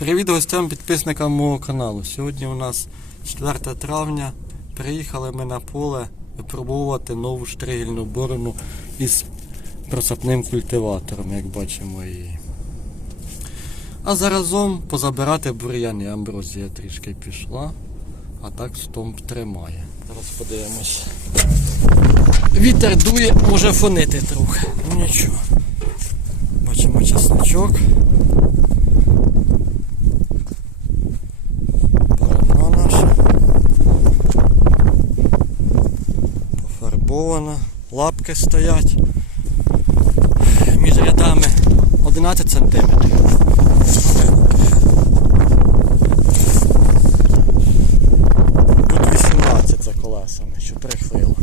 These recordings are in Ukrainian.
Привіт гостям підписникам мого каналу. Сьогодні у нас 4 травня. Приїхали ми на поле випробовувати нову штригельну борону із просапним культиватором, як бачимо її. А заразом позабирати бур'яни. Амброзія трішки пішла, а так стомп тримає. Зараз подивимось. Вітер дує, може фонити трохи. Нічого. Бачимо чесночок. Пофарбована. Лапки стоять. Між рядами 11 сантиметрів. Тут 18 за колесами, що прихило.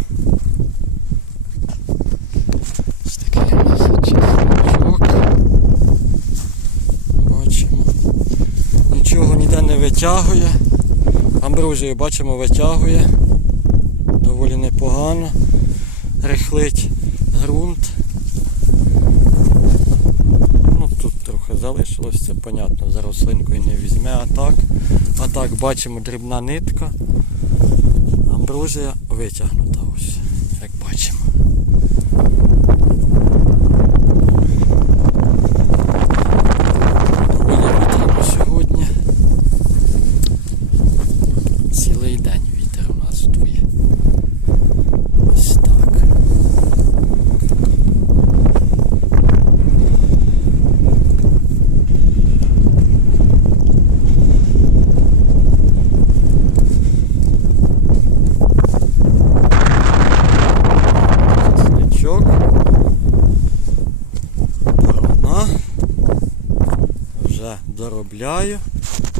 Ось. Бачимо. Нічого ніде не витягує. Амброзію бачимо витягує. Доволі непогано. Рихлить ґрунт. Ну тут трохи залишилось, це понятно, за рослинкою не візьме, а так. А так бачимо дрібна нитка. Амброзія витягнута ось, як бачимо. Цілий день вітер у нас дує. Ось так. Чесничок. Борона. Вже доробляю.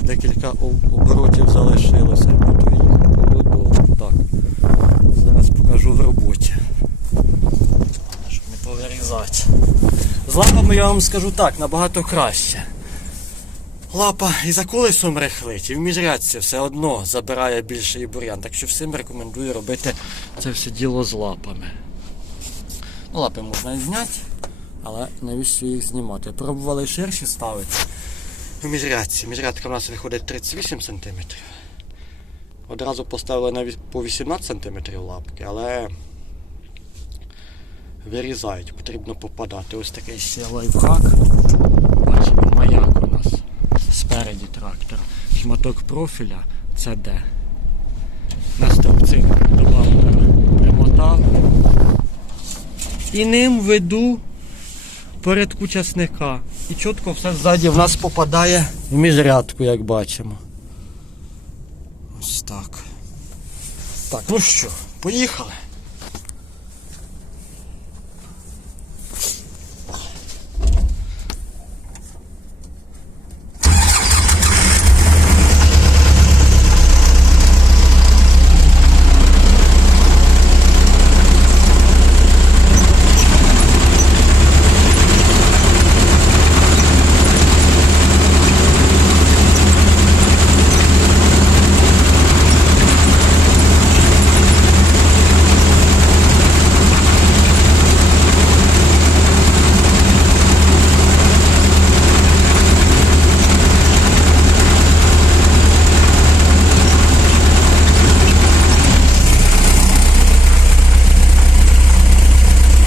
Декілька оборотів залишилося і буду їхати додому. Так. Зараз покажу в роботі. Щоб не повирізати. З лапами я вам скажу так, набагато краще. Лапа і за колесом рехлить, і в міжрядці все одно забирає більший бур'ян. Так що всім рекомендую робити це все діло з лапами. Ну, лапи можна і зняти, але навіщо їх знімати? Пробували ширші ставити у міжрядці. Міжрядка у нас виходить 38 см. Одразу поставили на по 18 см лапки, але вирізають, потрібно попадати. Ось такий ще лайфхак. Бачимо, маяк у нас спереді трактора. Шматок профіля це де. На стовпці додав примотав. І ним веду порядку часника. І чітко все ззаді в нас попадає в міжрядку, як бачимо. Ось так. Так, ну що, поїхали.